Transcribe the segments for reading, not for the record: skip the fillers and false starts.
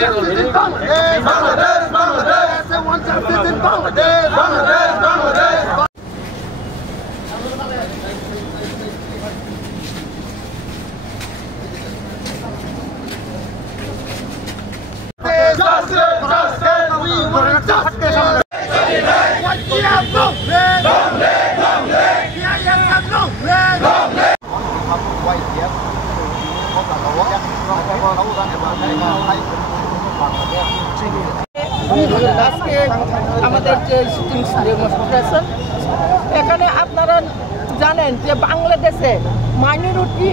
justice in Bangladesh. Bangladesh, Bangladesh. I say one justice in Bangladesh. Bangladesh, Bangladesh. Justice, justice. We want justice. What do you have to say? Don't let, don't let. Yeah, yeah, don't let. Don't let. Quay tiếp. Có cả lỗ nhé. Lỗ ra để mà thấy আজকে আমাদের যে sitting demonstration এখানে আপনারা জানেন যে বাংলাদেশে minority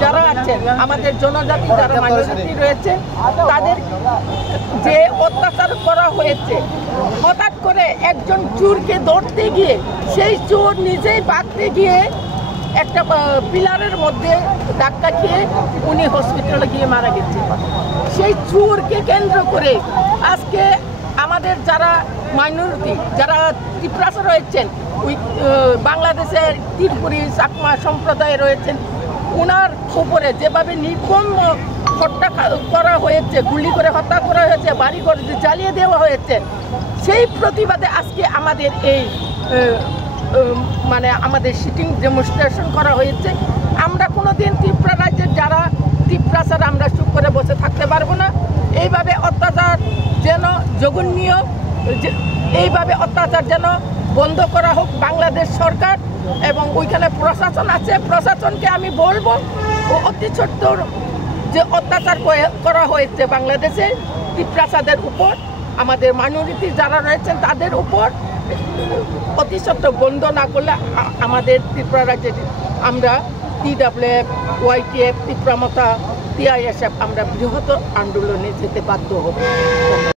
যারা আছেন আমাদের জনজাতি যারা মাইনরিটি রয়েছে তাদের যে অত্যাচার করা হয়েছে হঠাৎ করে একজন চোরকে ধরতে গিয়ে সেই চোর নিজেই বাঁধতে গিয়ে একটা পিলারের মধ্যে ধাক্কা খেয়ে উনি হসপিটালে গিয়ে মারা গেছে। সেই চোরকে কেন্দ্র করে আজকে আমাদের যারা মাইনরিটি যারা ত্রিপুরাতে রয়েছেন ওই বাংলাদেশের ত্রিপুরী চাকমা সম্প্রদায়ে রয়েছেন ওনার উপরে যেভাবে নির্মম হত্যা করা হয়েছে গুলি করে হত্যা করা হয়েছে বাড়িঘর জ্বালিয়ে দেওয়া হয়েছে সেই প্রতিবাদে আজকে আমাদের এই মানে আমাদের সিটিং ডেমনস্ট্রেশন করা হয়েছে। আমরা কোনোদিন ত্রিপুরা রাজ্যের যারা ত্রিপুরা ছাড়া আমরা চুপ করে বসে থাকতে পারবো না। এইভাবে অত্যাচার যেন জঘন্য এইভাবে অত্যাচার যেন বন্ধ করা হোক বাংলাদেশ সরকার এবং ওইখানে প্রশাসন আছে প্রশাসনকে আমি বলবো অতি ছোট্ট যে অত্যাচার করা হয়েছে বাংলাদেশে ত্রিপুরাদের উপর আমাদের মাইনরিটি যারা রয়েছেন তাদের উপর অতি সত্ত্ব বন্ধ না করলে আমাদের ত্রিপুরা রাজ্যে আমরা TWF, YTF, ত্রিপুরা মতা, TISF আমরা বৃহত্তর আন্দোলনে যেতে বাধ্য হব।